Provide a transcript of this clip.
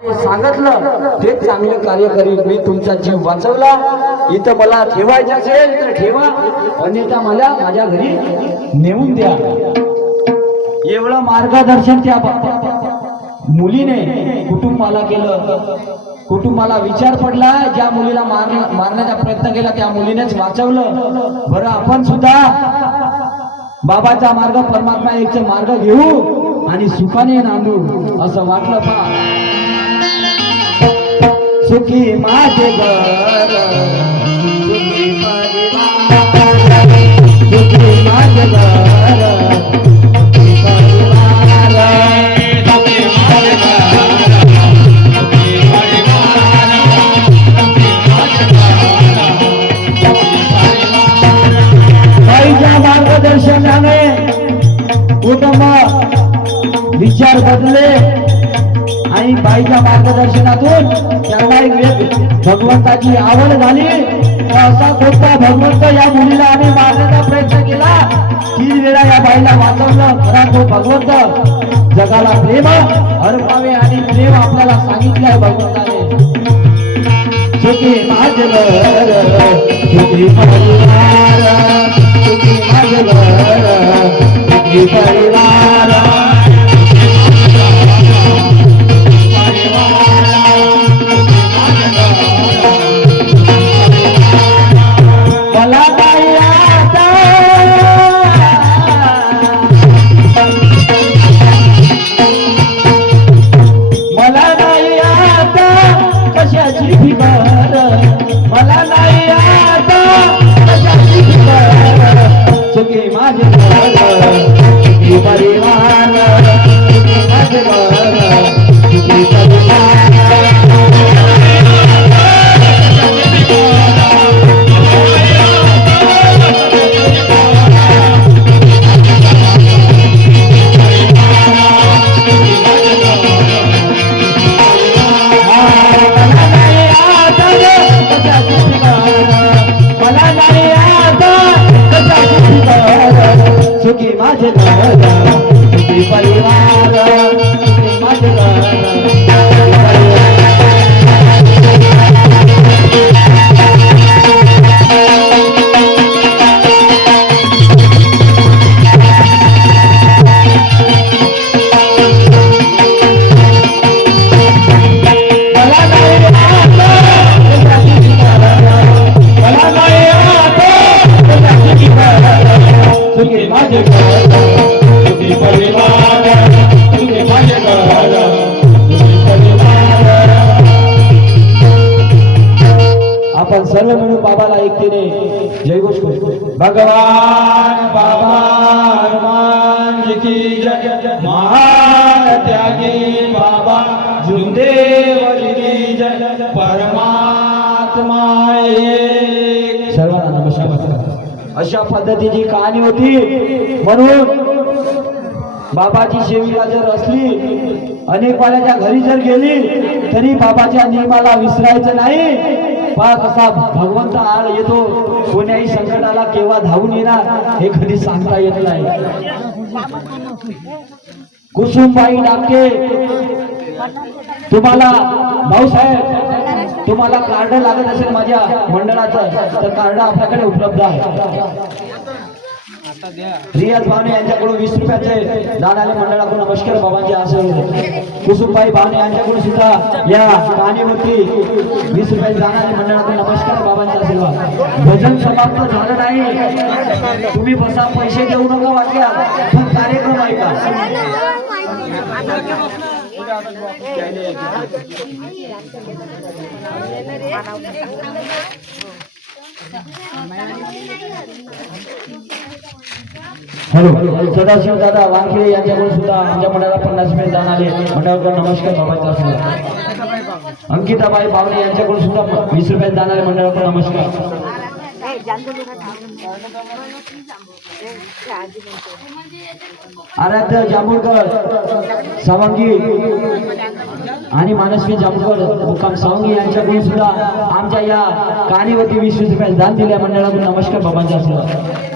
सांगितलं तेच चांगलं कार्य करीत मी तुमचा जीव वाचवला. इथं मला ठेवायचं असेल तर ठेवा. अन्यथा मला माझ्या घरी नेऊन द्या. एवढं मार्गदर्शन त्या मुलीने कुटुंबाला केलं. कुटुंबाला विचार पडला. ज्या मुलीला मार मारण्याचा प्रयत्न केला त्या मुलीनेच वाचवलं. बरं आपण सुद्धा बाबाचा मार्ग परमात्मा एकचा मार्ग घेऊ आणि सुखाने नांदू असं वाटलं पा सुखी माझे घर. सुखी माझे सुखी माझे घर. मार्गदर्शनाने कुटुंब विचार बदले आणि बाईच्या मार्गदर्शनातून त्यांना एक भगवंताची आवड झाली. असा कोणता भगवंत या मुलीला आम्ही मारण्याचा प्रयत्न केला? तीन वेळा या बाईला वाचवलं. खरा तो भगवंत. जगाला प्रेम अर्पावे आणि प्रेम आपल्याला सांगितलं आहे भगवंताने. सुखी माझे सुखी परिवार सुखी सुखी परिवार सुखी फिकर माझे परिवार. बाबाला एकटीने. जयघोष करू. भगवान बाबा हनुमान जी की जय. महान त्यागी बाबा जुदेव जी की जय. परमात्मा सर्वांना नमस्कार अशा पद्धतीची कहाणी होती. म्हणून बाबाची सेविका जर असली अनेक वाल्याच्या घरी जर गेली तरी बाबाच्या नियमाला विसरायचं नाही. पहा कसा भगवंत आळ येतो. कोण्याही संकटाला केव्हा धावून येणार हे कधी सांगता येत नाही. कुसुमबाई डाके तुम्हाला भाऊसाहेब तुम्हाला कार्ड लागत असेल माझ्या मंडळाचं तर कार्ड आपल्याकडे उपलब्ध आहे. रियाज भावने यांच्याकडून वीस रुपयाचे दादाने मंडळाकडून नमस्कार बाबांचे आशीर्वाद कुसुमबाई भावने यांच्याकडून सुद्धा या कहाणीवरती वीस रुपयाचे दादाने मंडळाकडून नमस्कार बाबांचे आशीर्वाद. भजन समाप्त झालं नाही. तुम्ही बसा पैसे देऊ नका वाटल्या पण कार्यक्रम ऐका हॅलो सदाशिव दादा वानखेडे यांच्याकडून सुद्धा आमच्या मंडळाला पन्नास मिनिट दान आले नमस्कार बाबांचा अंकिताबाई बावणे यांच्याकडून सुद्धा वीस रुपये दान आले नमस्कार. आराध्य जांभूळकर सावंगी आणि मानस्वी जांभूळकर मुक्काम सावंगी यांच्याकडून सुद्धा आमच्या या कहाणीवरती वीस वीस रुपये दान दिल्या मंडळाकडून नमस्कार बाबांच्या आशीर्वाद